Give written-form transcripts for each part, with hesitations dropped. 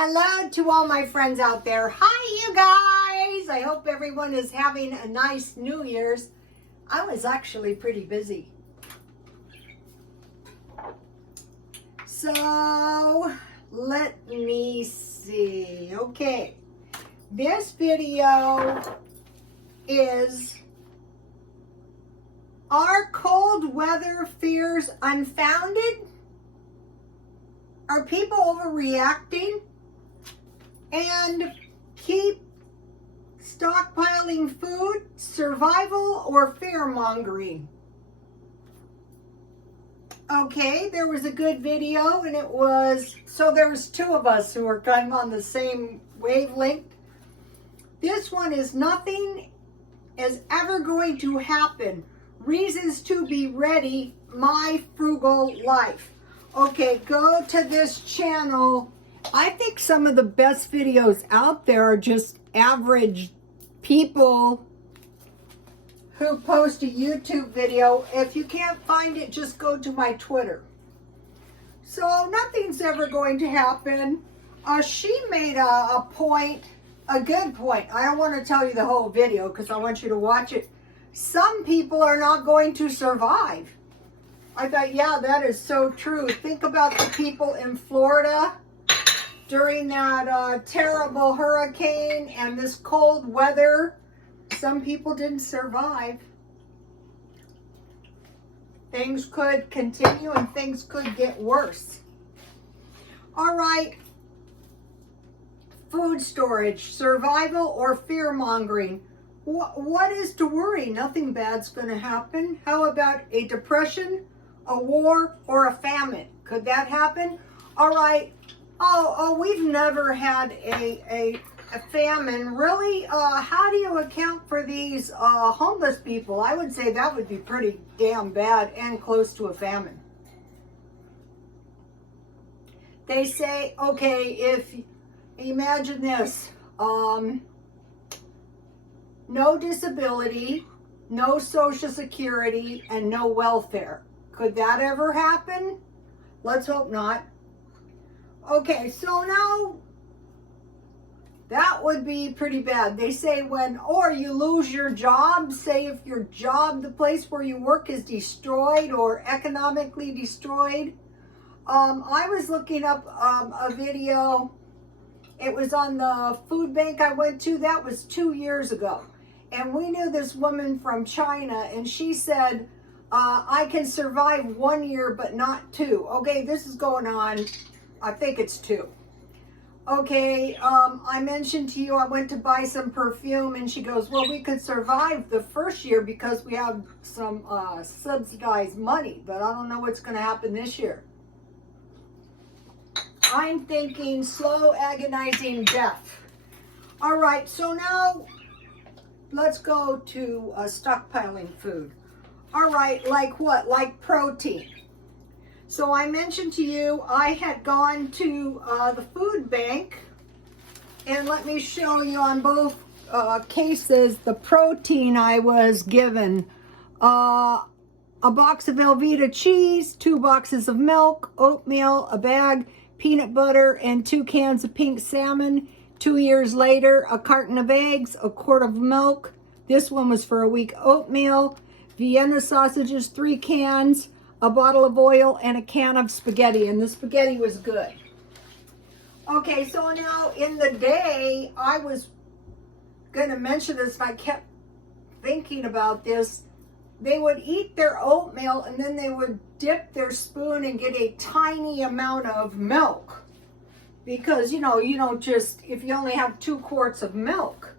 Hello to all my friends out there. Hi, you guys. I hope everyone is having a nice New Year's. I was actually pretty busy. So, let me see. Okay. This video is Are cold weather fears unfounded? Are people overreacting? And keep stockpiling food, survival, or fear mongering? Okay, there was a good video, and it was, so there was two of us who were kind of on the same wavelength. This one is nothing is ever going to happen. Reasons to be ready, my frugal life. Okay, go to this channel. I think some of the best videos out there are just average people who post a YouTube video. If you can't find it, just go to my Twitter. So nothing's ever going to happen. She made a point, a good point. I don't want to tell you the whole video because I want you to watch it. Some people are not going to survive. I thought, yeah, that is so true. Think about the people in Florida during that terrible hurricane and this cold weather. Some people didn't survive. Things could continue and things could get worse. All right. Food storage, survival, or fear mongering. What is to worry? Nothing bad's going to happen. How about a depression, a war, or a famine? Could that happen? All right. Oh, we've never had a famine. Really? How do you account for these homeless people? I would say that would be pretty damn bad and close to a famine. They say, okay, if, imagine this, no disability, no Social Security, and no welfare. Could that ever happen? Let's hope not. Okay, so now that would be pretty bad. They say or you lose your job, say if your job, the place where you work is destroyed or economically destroyed. I was looking up a video. It was on the food bank I went to. That was 2 years ago. And we knew this woman from China, and she said, I can survive 1 year, but not 2. Okay, this is going on, I think it's 2. Okay, I mentioned to you I went to buy some perfume, and she goes, well, we could survive the first year because we have some subsidized money, but I don't know what's going to happen this year. I'm thinking slow, agonizing death. All right, so now let's go to stockpiling food. All right, like what? Like protein. So I mentioned to you I had gone to the food bank, and let me show you on both cases the protein I was given. A box of Velveeta cheese, 2 boxes of milk, oatmeal, a bag, peanut butter, and 2 cans of pink salmon. 2 years later, a carton of eggs, a quart of milk. This one was for a week. Oatmeal, Vienna sausages, 3 cans, a bottle of oil, and a can of spaghetti. And the spaghetti was good. Okay, so now in the day, I was going to mention this, and I kept thinking about this. They would eat their oatmeal, and then they would dip their spoon and get a tiny amount of milk. Because, you don't just, if you only have 2 quarts of milk.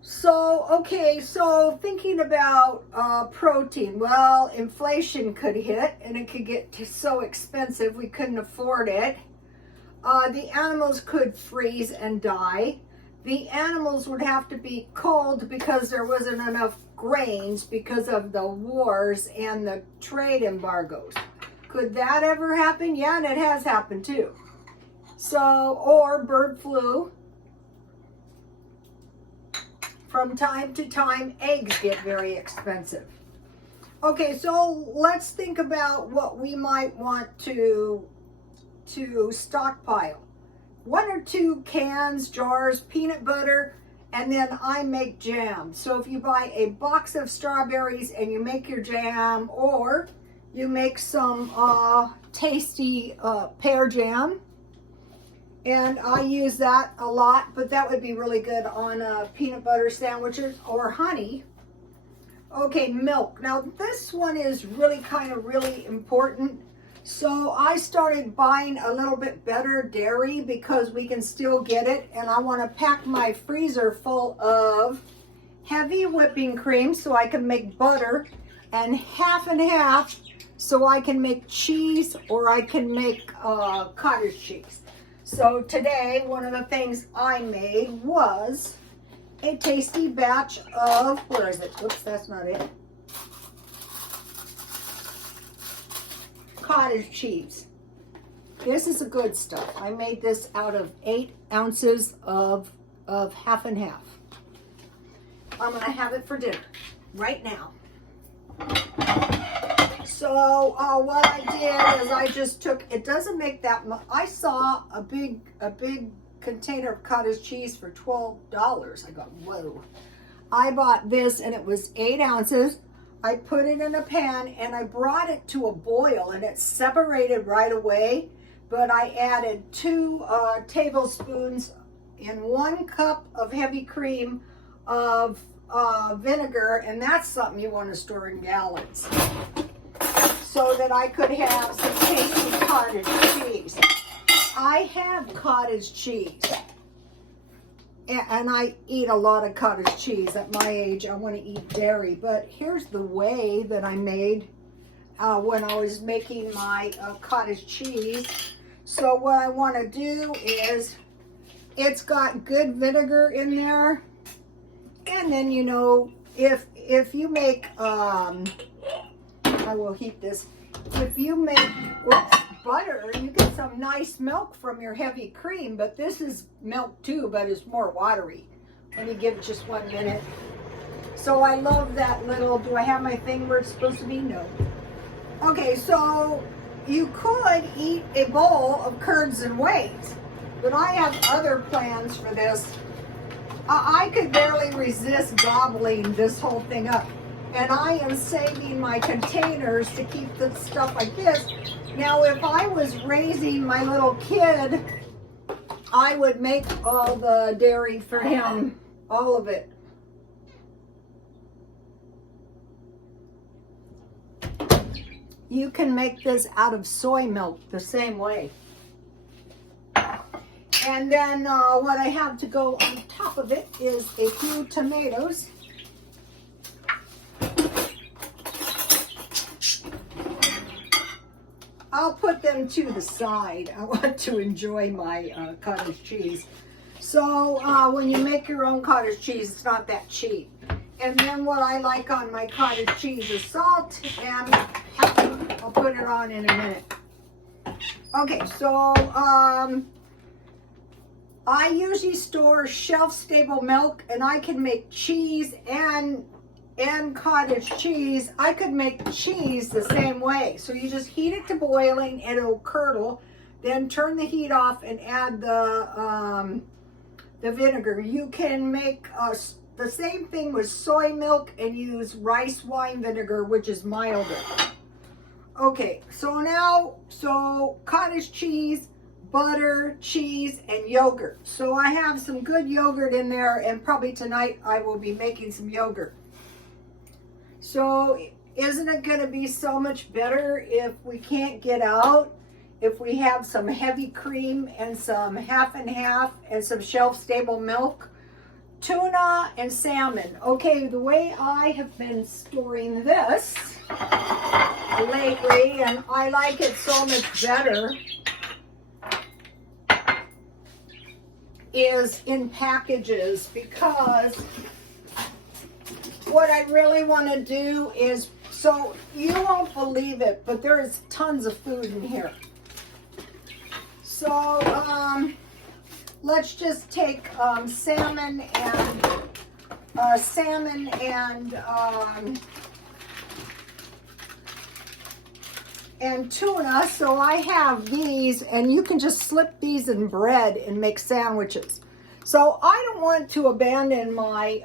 So, okay, so thinking about protein, well, inflation could hit, and it could get so expensive we couldn't afford it. The animals could freeze and die. The animals would have to be cold because there wasn't enough grains because of the wars and the trade embargoes. Could that ever happen? Yeah, and it has happened too. So, or bird flu. From time to time, eggs get very expensive. Okay, so let's think about what we might want to stockpile. 2 cans, jars, peanut butter, and then I make jam. So if you buy a box of strawberries and you make your jam, or you make some tasty pear jam, and I use that a lot, but that would be really good on peanut butter sandwiches or honey. Okay, milk. Now this one is really really important. So I started buying a little bit better dairy because we can still get it, and I want to pack my freezer full of heavy whipping cream so I can make butter, and half so I can make cheese, or I can make cottage cheese. So today, one of the things I made was a tasty batch of, where is it? Oops, that's not it. Cottage cheese. This is the good stuff. I made this out of 8 ounces of half and half. I'm gonna have it for dinner right now. So what I did is I just took, it doesn't make that much. I saw a big container of cottage cheese for $12. I go, whoa. I bought this and it was 8 ounces. I put it in a pan and I brought it to a boil, and it separated right away, but I added 2 tablespoons in 1 cup of heavy cream of vinegar, and that's something you want to store in gallons, so that I could have some tasty cottage cheese. I have cottage cheese, and I eat a lot of cottage cheese. At my age, I want to eat dairy, but here's the way that I made when I was making my cottage cheese. So what I want to do is, it's got good vinegar in there, and then, you know, if you make I will heat this. If you make butter, you get some nice milk from your heavy cream, but this is milk too, but it's more watery. Let me give it just 1 minute. So I love that little, do I have my thing where it's supposed to be? No. Okay, so you could eat a bowl of curds and wheys, but I have other plans for this. I could barely resist gobbling this whole thing up. And I am saving my containers to keep the stuff like this. Now, if I was raising my little kid, I would make all the dairy for him, all of it. You can make this out of soy milk the same way. And then what I have to go on top of it is a few tomatoes. I'll put them to the side. I want to enjoy my cottage cheese. So when you make your own cottage cheese, it's not that cheap. And then what I like on my cottage cheese is salt and pepper. I'll put it on in a minute. Okay, so I usually store shelf-stable milk, and I can make cheese and cottage cheese. I could make cheese the same way. So you just heat it to boiling, and it'll curdle. Then turn the heat off and add the vinegar. You can make the same thing with soy milk and use rice wine vinegar, which is milder. Okay, so now, cottage cheese, butter, cheese, and yogurt. So I have some good yogurt in there, and probably tonight I will be making some yogurt. So isn't it going to be so much better if we can't get out, if we have some heavy cream and some half and half and some shelf-stable milk? Tuna and salmon. Okay, the way I have been storing this lately, and I like it so much better, is in packages, because what I really want to do is, so you won't believe it, but there is tons of food in here. So let's just take salmon and tuna. So I have these, and you can just slip these in bread and make sandwiches. So I don't want to abandon my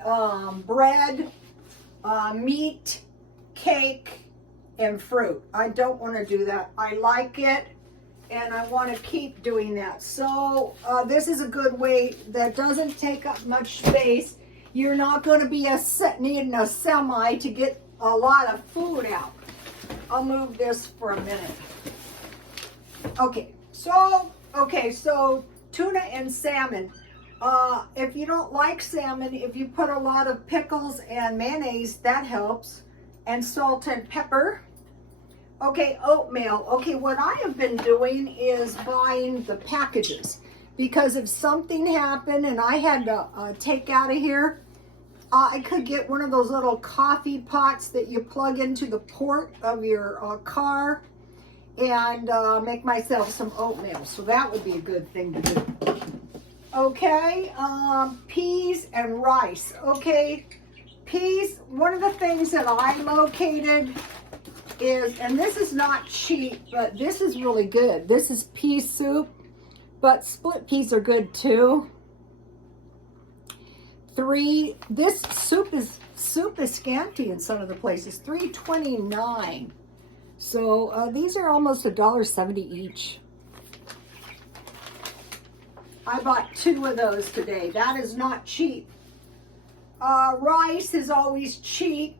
bread, meat, cake, and fruit. I don't want to do that. I like it, and I want to keep doing that. So this is a good way that doesn't take up much space. You're not going to be needing a semi to get a lot of food out. I'll move this for a minute. Okay, so tuna and salmon. If you don't like salmon, if you put a lot of pickles and mayonnaise, that helps. And salt and pepper. Okay, oatmeal. Okay, what I have been doing is buying the packages, because if something happened and I had to take out of here, I could get one of those little coffee pots that you plug into the port of your car and make myself some oatmeal. So that would be a good thing to do. Okay, peas and rice. Okay, peas, one of the things that I located is, and this is not cheap, but this is really good. This is pea soup, but split peas are good too. This soup is scanty in some of the places, $3.29. So these are almost $1.70 each. I bought 2 of those today. That is not cheap. Rice is always cheap.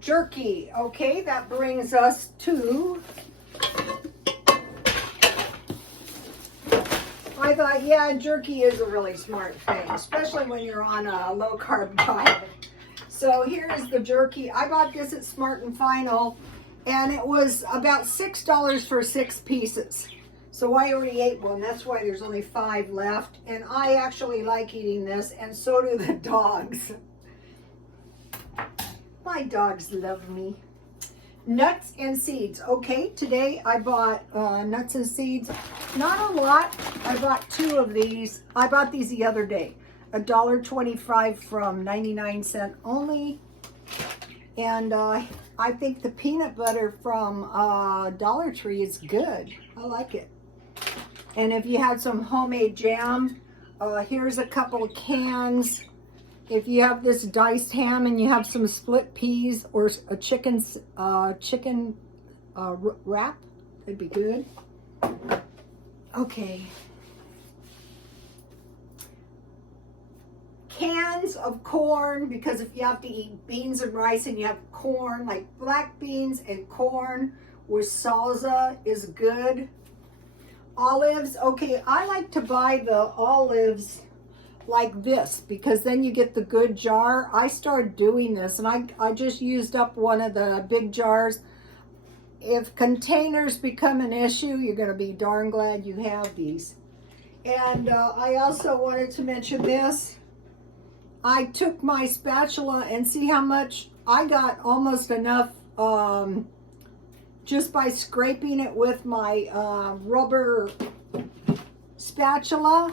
Jerky. Okay, that brings us to, I thought, yeah, jerky is a really smart thing, especially when you're on a low-carb diet. So here's the jerky. I bought this at Smart and Final, and it was about $6 for 6 pieces. So I already ate one. That's why there's only 5 left. And I actually like eating this, and so do the dogs. My dogs love me. Nuts and seeds. Okay, today I bought nuts and seeds. Not a lot. I bought 2 of these. I bought these the other day. $1.25 from 99¢ only. And I think the peanut butter from Dollar Tree is good. I like it. And if you had some homemade jam, here's a couple of cans. If you have this diced ham and you have some split peas or a chicken wrap, that'd be good. Okay. Cans of corn, because if you have to eat beans and rice and you have corn, like black beans and corn with salsa is good. Olives. Okay, I like to buy the olives like this, because then you get the good jar. I started doing this, and I just used up one of the big jars. If containers become an issue, you're going to be darn glad you have these. And I also wanted to mention this. I took my spatula and see how much I got. Almost enough just by scraping it with my rubber spatula.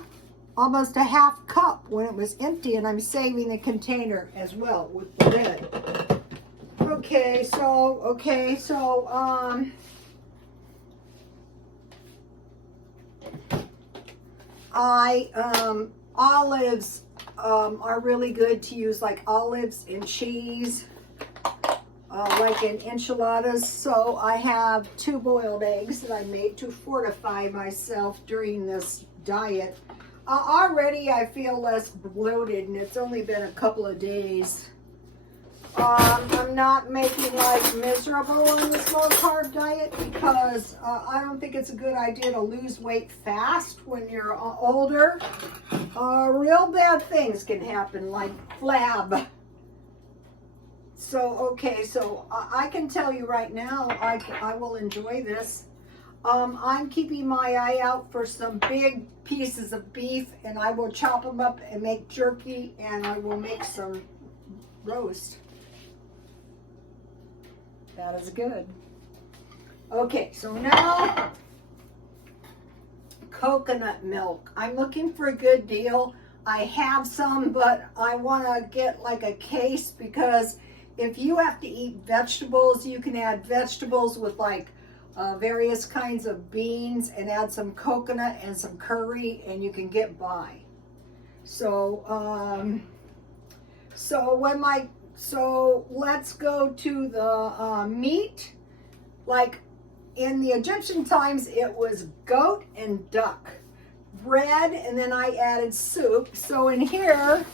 Almost a half cup when it was empty, and I'm saving the container as well with the lid. Okay, so olives are really good to use, like olives and cheese, like in enchiladas. So I have 2 boiled eggs that I made to fortify myself during this diet. Already I feel less bloated, and it's only been a couple of days. I'm not making life miserable on this low carb diet, because I don't think it's a good idea to lose weight fast when you're older. Real bad things can happen, like flab. So, okay, so I can tell you right now, I will enjoy this. I'm keeping my eye out for some big pieces of beef, and I will chop them up and make jerky, and I will make some roast. That is good. Okay, so now coconut milk. I'm looking for a good deal. I have some, but I want to get like a case, because if you have to eat vegetables, you can add vegetables with like various kinds of beans and add some coconut and some curry, and you can get by. So, so let's go to the meat. Like in the Egyptian times, it was goat and duck, bread, and then I added soup. So in here,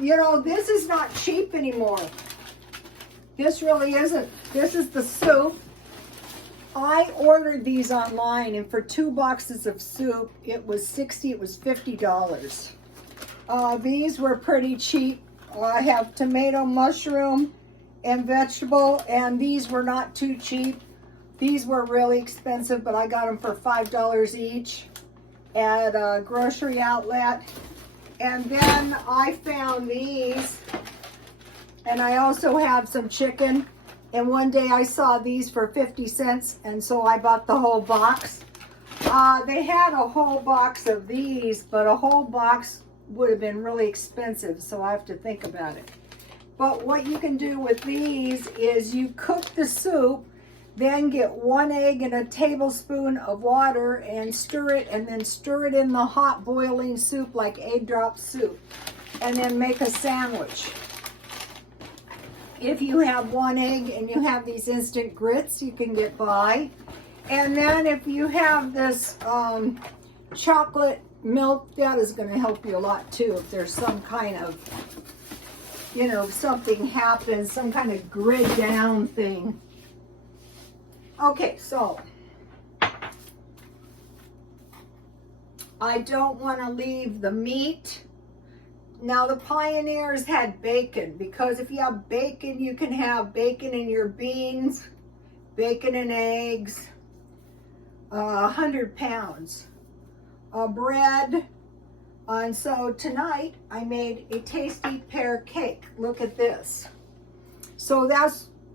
you know, this is not cheap anymore. This really isn't. This is the soup. I ordered these online, and for 2 boxes of soup, it was $50. These were pretty cheap. I have tomato, mushroom, and vegetable, and these were not too cheap. These were really expensive, but I got them for $5 each at a grocery outlet. And then I found these, and I also have some chicken. And one day I saw these for 50 cents, and so I bought the whole box. They had a whole box of these, but a whole box would have been really expensive, so I have to think about it. But what you can do with these is you cook the soup, then get 1 egg and a tablespoon of water and stir it, and then stir it in the hot boiling soup like egg drop soup, and then make a sandwich. If you have 1 egg and you have these instant grits, you can get by. And then if you have this chocolate milk, that is going to help you a lot too. If there's some kind of, you know, something happens, some kind of grid down thing. Okay, so I don't want to leave the meat. Now the pioneers had bacon, because if you have bacon, you can have bacon in your beans, bacon and eggs, 100 pounds of bread. And so tonight I made a tasty pear cake. Look at this. So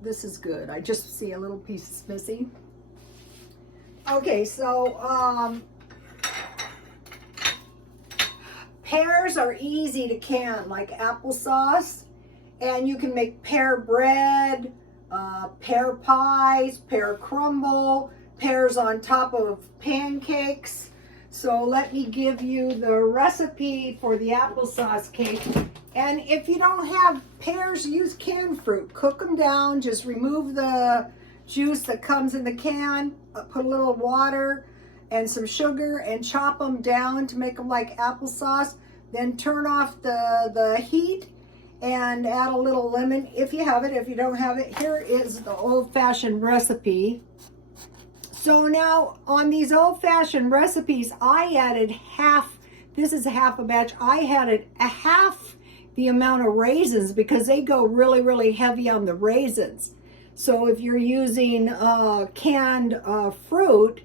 this is good. I just see a little piece is missing. Okay, so pears are easy to can, like applesauce, and you can make pear bread, pear pies, pear crumble, pears on top of pancakes. So let me give you the recipe for the applesauce cake. And if you don't have pears, use canned fruit. Cook them down, just remove the juice that comes in the can, put a little water and some sugar and chop them down to make them like applesauce. Then turn off the heat and add a little lemon if you have it. If you don't have it, here is the old-fashioned recipe. So now on these old-fashioned recipes, I added half, this is half a batch, I added a half the amount of raisins because they go really, really heavy on the raisins. So if you're using canned fruit,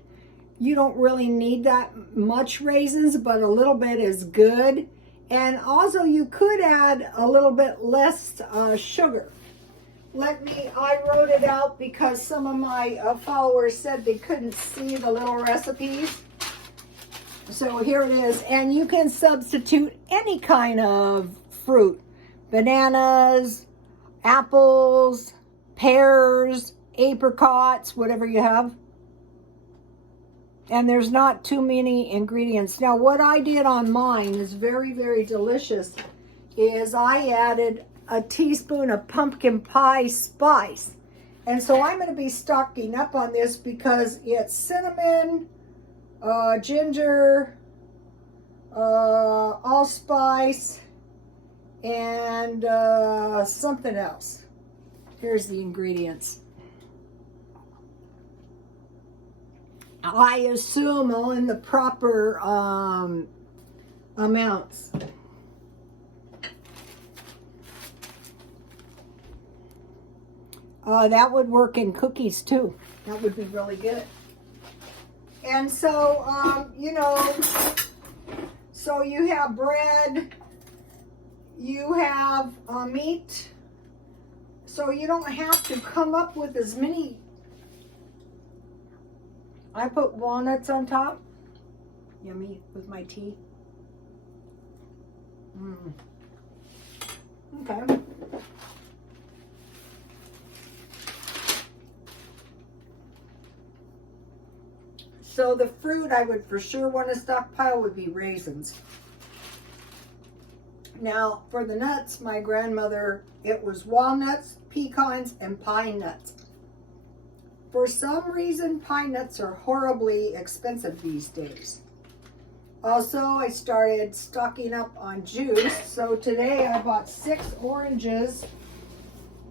you don't really need that much raisins, but a little bit is good. And also you could add a little bit less sugar. I wrote it out because some of my followers said they couldn't see the little recipes. So here it is. And you can substitute any kind of fruit. Bananas, apples, pears, apricots, whatever you have. And there's not too many ingredients. Now what I did on mine is very, very delicious, is I added a teaspoon of pumpkin pie spice. And so I'm going to be stocking up on this because it's cinnamon, ginger, allspice, and something else. Here's the ingredients. I assume all in the proper amounts. That would work in cookies too. That would be really good. And so, you know, so you have bread, you have meat, so you don't have to come up with as many. I put walnuts on top. Yummy with my tea. Okay. So the fruit I would for sure want to stockpile would be raisins. Now, for the nuts, my grandmother, it was walnuts, pecans, and pine nuts. For some reason, pine nuts are horribly expensive these days. Also, I started stocking up on juice. So today I bought 6 oranges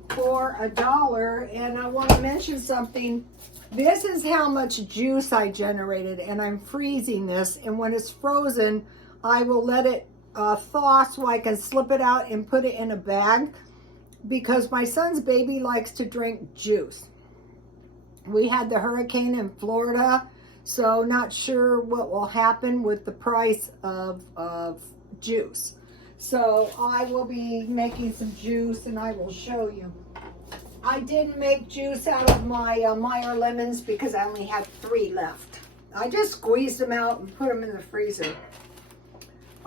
for $1. And I want to mention something. This is how much juice I generated, and I'm freezing this. And when it's frozen, I will let it thaw so I can slip it out and put it in a bag, because my son's baby likes to drink juice. We had the hurricane in Florida, so not sure what will happen with the price of juice. So I will be making some juice and I will show you. I didn't make juice out of my Meyer lemons because I only had 3 left. I just squeezed them out and put them in the freezer.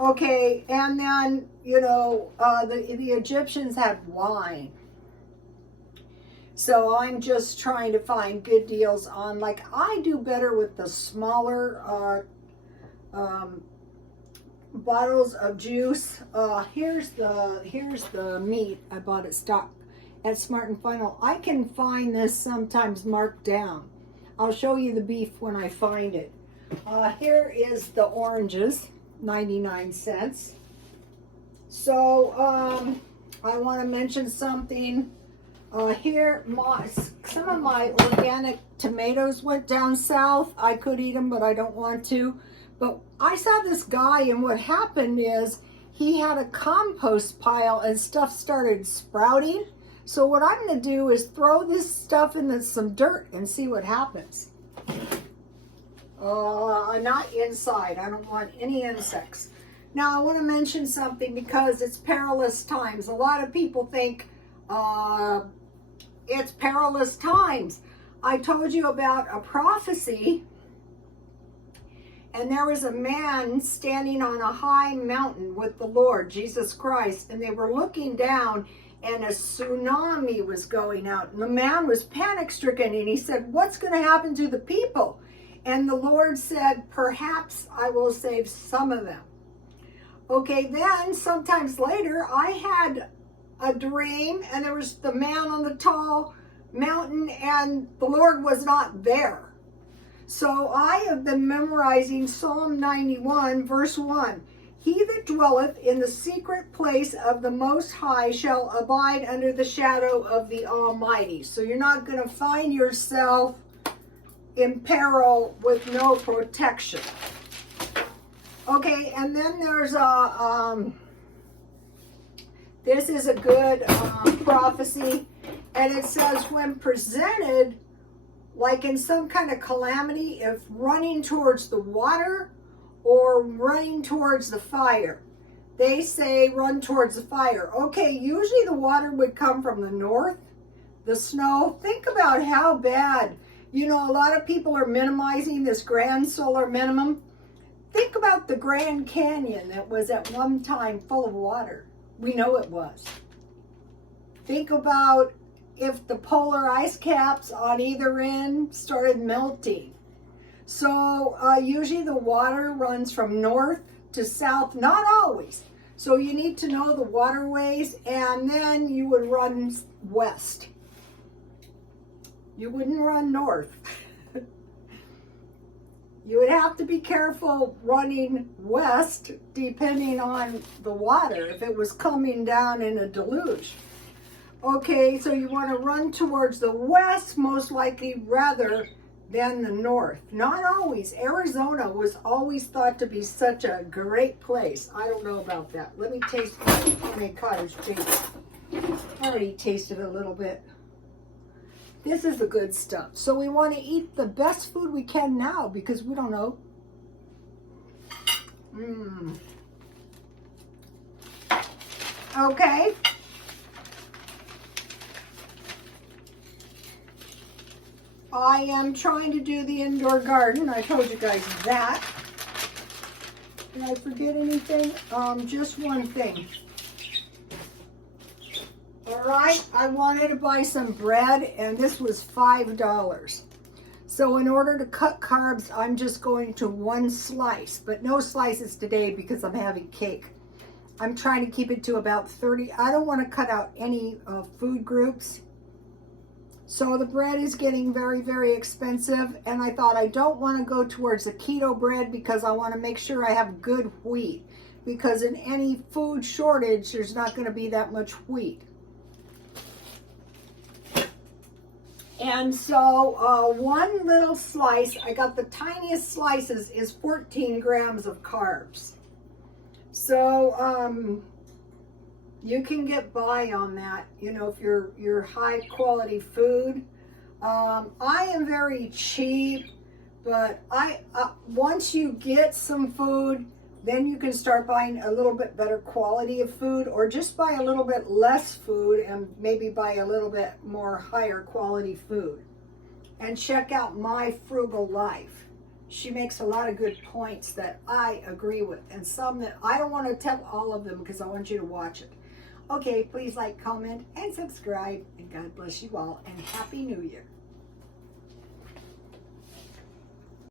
Okay, and then, you know, the Egyptians had wine. So I'm just trying to find good deals on, like, I do better with the smaller bottles of juice. Here's the meat I bought at Smart and Final. I can find this sometimes marked down. I'll show you the beef when I find it. Here is the oranges. 99 cents. So I want to mention something here. Some of my organic tomatoes went down south. I could eat them, but I don't want to. But I saw this guy, and what happened is he had a compost pile and stuff started sprouting. So what I'm going to do is throw this stuff in some dirt and see what happens. Not inside. I don't want any insects. Now I want to mention something because it's perilous times. A lot of people think it's perilous times. I told you about a prophecy, and there was a man standing on a high mountain with the Lord Jesus Christ, and they were looking down, and a tsunami was going out, and the man was panic stricken, and he said, "What's going to happen to the people?" And the Lord said, "Perhaps I will save some of them." Okay, then sometimes later, I had a dream, and there was the man on the tall mountain, and the Lord was not there. So I have been memorizing Psalm 91, verse 1. He that dwelleth in the secret place of the Most High shall abide under the shadow of the Almighty. So you're not going to find yourself in peril with no protection. Okay, and then there's this is a good prophecy, and it says, when presented like in some kind of calamity, if running towards the water or running towards the fire. They say run towards the fire. Okay, usually the water would come from the north, the snow. Think about how bad. You know, a lot of people are minimizing this grand solar minimum. Think about the Grand Canyon that was at one time full of water. We know it was. Think about if the polar ice caps on either end started melting. So usually the water runs from north to south, not always. So you need to know the waterways, and then you would run west. You wouldn't run north. You would have to be careful running west depending on the water, if it was coming down in a deluge. Okay, so you want to run towards the west, most likely, rather than the north. Not always. Arizona was always thought to be such a great place. I don't know about that. Let me taste my cottage cheese. I already tasted a little bit. This is the good stuff. So we want to eat the best food we can now because we don't know. Okay. I am trying to do the indoor garden. I told you guys that. Did I forget anything? Just one thing. All right, I wanted to buy some bread, and this was $5. So in order to cut carbs, I'm just going to one slice, but no slices today because I'm having cake. I'm trying to keep it to about 30. I don't want to cut out any food groups. So the bread is getting very, very expensive, and I thought I don't want to go towards the keto bread because I want to make sure I have good wheat, because in any food shortage, there's not going to be that much wheat. And so one little slice, I got the tiniest slices, is 14 grams of carbs. So you can get by on that, you know, if you're high quality food. I am very cheap, but once you get some food, then you can start buying a little bit better quality of food, or just buy a little bit less food and maybe buy a little bit more higher quality food. And check out My Frugal Life. She makes a lot of good points that I agree with, and some that I don't want to tell all of them because I want you to watch it. Okay, please like, comment, and subscribe, and God bless you all, and Happy New Year.